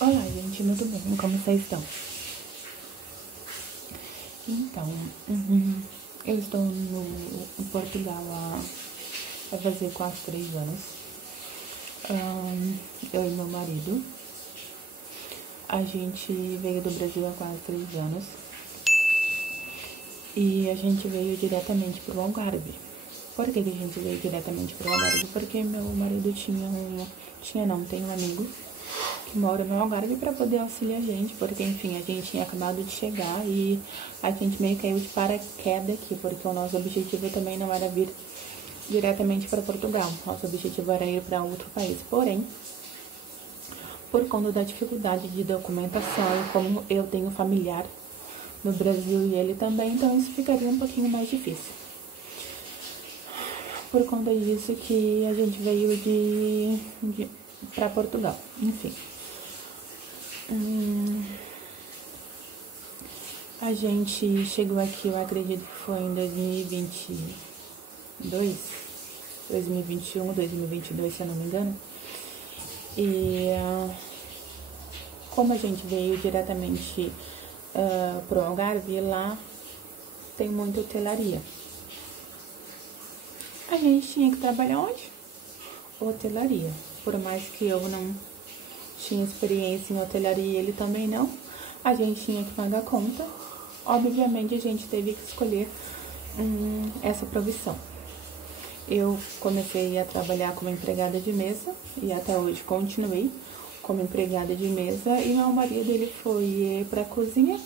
Olá, gente, tudo bem? Como vocês estão? Então, eu estou em Portugal vai fazer quase 3 anos. Eu e meu marido. A gente veio do Brasil há quase 3 anos. E a gente veio diretamente pro Algarve. Por que a gente veio diretamente pro Algarve? Porque meu marido tem um amigo que mora no Algarve para poder auxiliar a gente, porque enfim, a gente tinha acabado de chegar e a gente meio caiu de paraquedas aqui, porque o nosso objetivo também não era vir diretamente para Portugal, nosso objetivo era ir para outro país, porém, por conta da dificuldade de documentação, como eu tenho familiar no Brasil e ele também, então isso ficaria um pouquinho mais difícil. Por conta disso que a gente veio para Portugal, enfim. A gente chegou aqui, eu acredito que foi em 2022, 2021, 2022, se eu não me engano. E como a gente veio diretamente pro Algarve, lá tem muita hotelaria. A gente tinha que trabalhar onde? Hotelaria. Por mais que eu não tinha experiência em hotelaria, ele também não, a gente tinha que pagar conta. Obviamente a gente teve que escolher essa profissão. Eu comecei a trabalhar como empregada de mesa e até hoje continuei como empregada de mesa, e meu marido ele foi para a cozinha,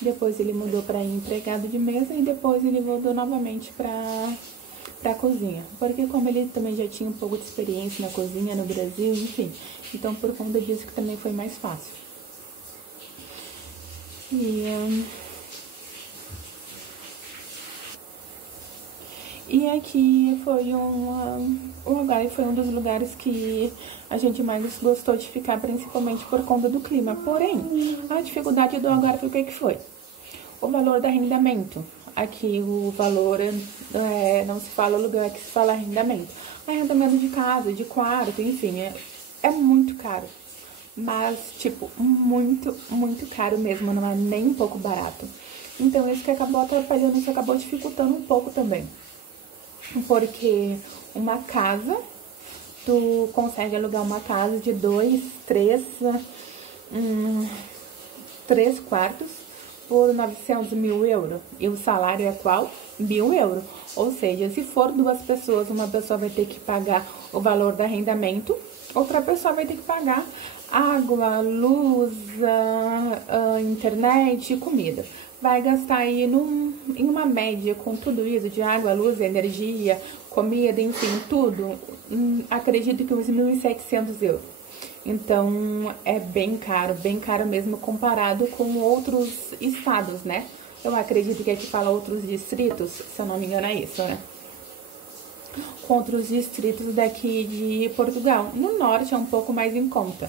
depois ele mudou para empregado de mesa e depois ele voltou novamente para a cozinha, porque como ele também já tinha um pouco de experiência na cozinha no Brasil, enfim, então por conta disso que também foi mais fácil. E aqui foi um lugar, foi um dos lugares que a gente mais gostou de ficar, principalmente por conta do clima. Porém, a dificuldade do Algarve, o que foi? O valor do arrendamento. Aqui o valor, não se fala lugar, aqui se fala arrendamento. Arrendamento de casa, de quarto, enfim, é muito caro. Mas, tipo, muito, muito caro mesmo, não é nem um pouco barato. Então, isso que acabou atrapalhando, isso acabou dificultando um pouco também. Porque uma casa, tu consegue alugar uma casa de 2, 3 quartos por 900 mil euros. E o salário é qual? 1.000 euros. Ou seja, se for 2 pessoas, uma pessoa vai ter que pagar o valor do arrendamento, outra pessoa vai ter que pagar água, luz, internet e comida. Vai gastar aí em uma média com tudo isso, de água, luz, energia, comida, enfim, tudo, acredito que uns 1.700 euros. Então, é bem caro mesmo comparado com outros estados, né? Eu acredito que aqui fala outros distritos, se eu não me engano é isso, né? Com outros distritos daqui de Portugal. No norte é um pouco mais em conta.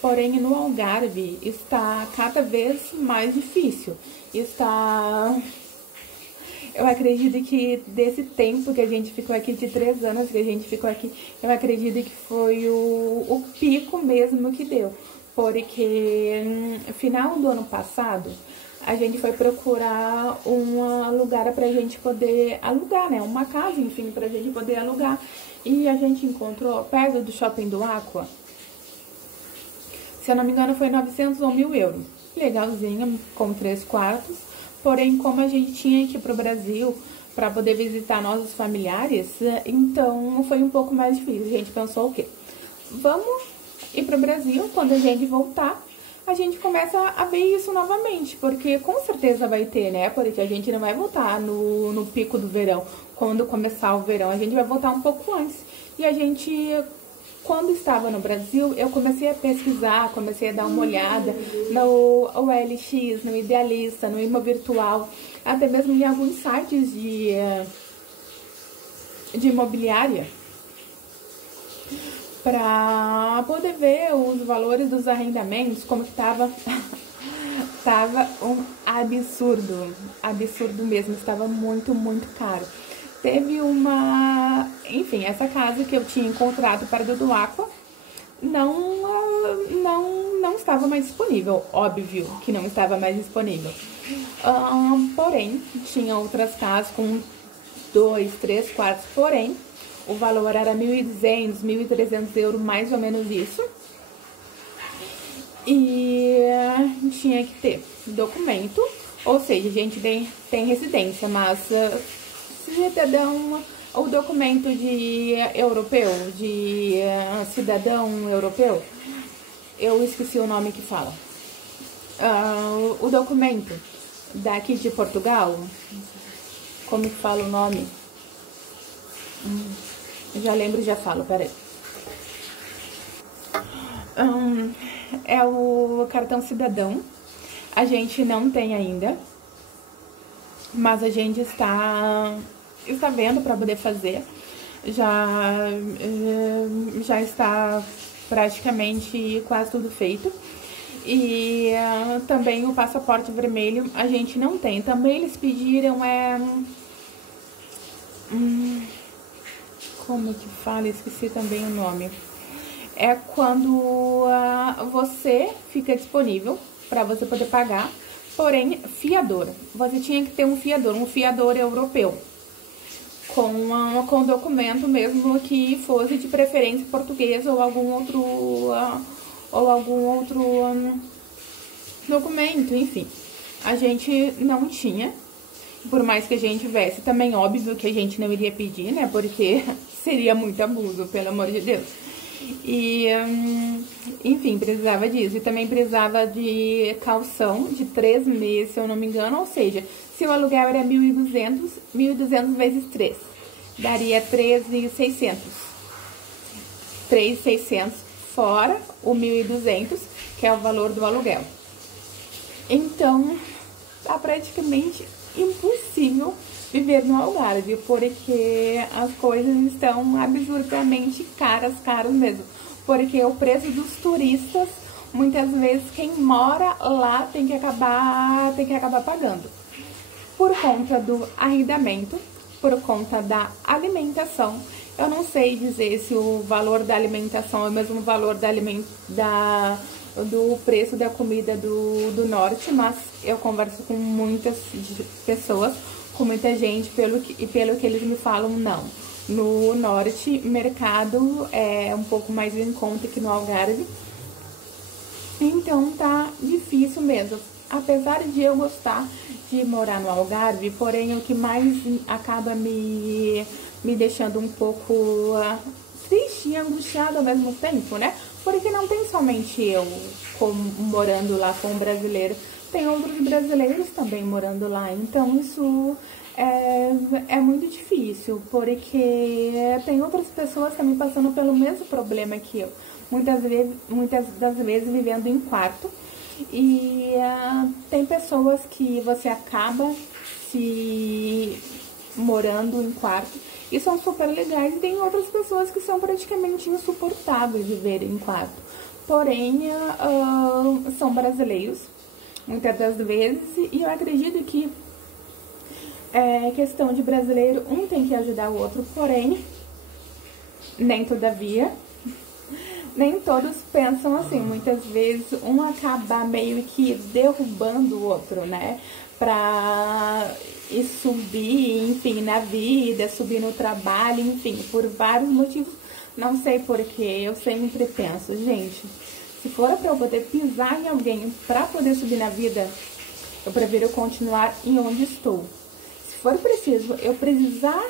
Porém, no Algarve está cada vez mais difícil. Eu acredito que desse tempo que a gente ficou aqui, de 3 anos que a gente ficou aqui, eu acredito que foi o pico mesmo que deu. Porque no final do ano passado, a gente foi procurar um lugar pra gente poder alugar, né? Uma casa, enfim, pra gente poder alugar. E a gente encontrou perto do shopping do Aqua. Se eu não me engano, foi 900 ou 1.000 euros. Legalzinha, com 3 quartos. Porém, como a gente tinha que ir pro Brasil para poder visitar nossos familiares, então foi um pouco mais difícil. A gente pensou o quê? Vamos ir pro Brasil, quando a gente voltar, a gente começa a ver isso novamente, porque com certeza vai ter, né? Porque a gente não vai voltar no pico do verão, quando começar o verão, a gente vai voltar um pouco antes. E a gente, quando estava no Brasil, eu comecei a pesquisar, comecei a dar uma olhada no OLX, no Idealista, no Imovirtual, até mesmo em alguns sites de imobiliária, para poder ver os valores dos arrendamentos, como que tava tava um absurdo mesmo, estava muito, muito caro. Teve enfim, essa casa que eu tinha encontrado para do Aqua não estava mais disponível, óbvio que não estava mais disponível. Porém, tinha outras casas com 2, 3 quartos, porém, o valor era 1.200, 1.300 euros, mais ou menos isso. E tinha que ter documento, ou seja, a gente tem residência, mas cidadão, o documento de europeu, de cidadão europeu, eu esqueci o nome que fala. O documento daqui de Portugal, como que fala o nome? Já lembro, já falo, peraí. É o cartão cidadão. A gente não tem ainda, mas a gente está vendo para poder fazer. Já está praticamente quase tudo feito. E também o passaporte vermelho a gente não tem. Também eles pediram como que fala? Esqueci também o nome. É quando você fica disponível para você poder pagar, porém, fiador. Você tinha que ter um fiador europeu, com documento mesmo que fosse de preferência português ou algum outro documento, enfim. A gente não tinha, por mais que a gente tivesse, também óbvio que a gente não iria pedir, né, porque seria muito abuso, pelo amor de Deus. E, enfim, precisava disso. E também precisava de calção de 3 meses, se eu não me engano. Ou seja, se o aluguel era 1.200, 1.200 vezes 3, daria 3.600. 3.600 fora o 1.200, que é o valor do aluguel. Então, tá praticamente impossível viver no Algarve, porque as coisas estão absurdamente caras mesmo. Porque o preço dos turistas, muitas vezes quem mora lá tem que acabar pagando. Por conta do arrendamento, por conta da alimentação. Eu não sei dizer se o valor da alimentação é o mesmo valor do preço da comida do norte, mas eu converso com muitas pessoas, com muita gente, pelo que eles me falam, não. No norte, mercado é um pouco mais em conta que no Algarve. Então, tá difícil mesmo. Apesar de eu gostar de morar no Algarve, porém, o que mais acaba me deixando um pouco triste e angustiada ao mesmo tempo, né? Porque não tem somente eu morando lá com um brasileiro, tem outros brasileiros também morando lá. Então, isso é muito difícil, porque tem outras pessoas também passando pelo mesmo problema que eu. Muitas das vezes vivendo em quarto. E tem pessoas que você acaba se morando em quarto e são super legais, e tem outras pessoas que são praticamente insuportáveis viver em quarto. Porém, são brasileiros, muitas das vezes, e eu acredito que é questão de brasileiro, um tem que ajudar o outro, porém, nem todavia, nem todos pensam assim. Muitas vezes um acaba meio que derrubando o outro, né? Pra ir subir, enfim, na vida, subir no trabalho, enfim, por vários motivos. Não sei porquê, eu sempre penso, gente, se for pra eu poder pisar em alguém pra poder subir na vida, eu prefiro continuar em onde estou. Se for preciso eu precisar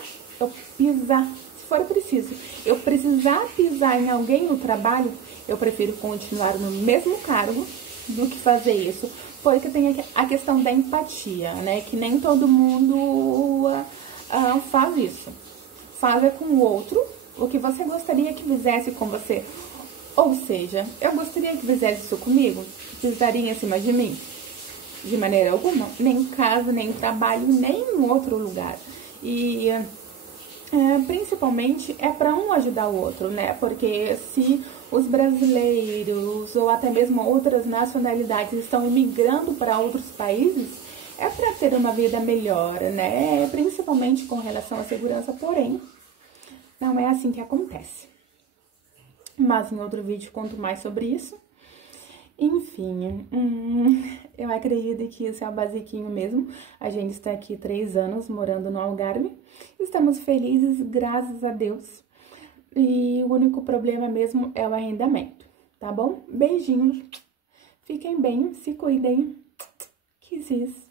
pisar em alguém no trabalho, eu prefiro continuar no mesmo cargo do que fazer isso. Porque tem a questão da empatia, né? Que nem todo mundo faz isso. Faz com o outro o que você gostaria que fizesse com você. Ou seja, eu gostaria que fizesse isso comigo, pisaria em cima de mim? De maneira alguma. Nem em casa, nem em trabalho, nem em outro lugar. E principalmente é para um ajudar o outro, né? Porque se os brasileiros ou até mesmo outras nacionalidades estão imigrando para outros países, é para ter uma vida melhor, né? Principalmente com relação à segurança, porém, não é assim que acontece. Mas em outro vídeo conto mais sobre isso. Enfim, eu acredito que isso é o basiquinho mesmo. A gente está aqui 3 anos morando no Algarve. Estamos felizes, graças a Deus. E o único problema mesmo é o arrendamento, tá bom? Beijinhos. Fiquem bem, se cuidem. Kisses.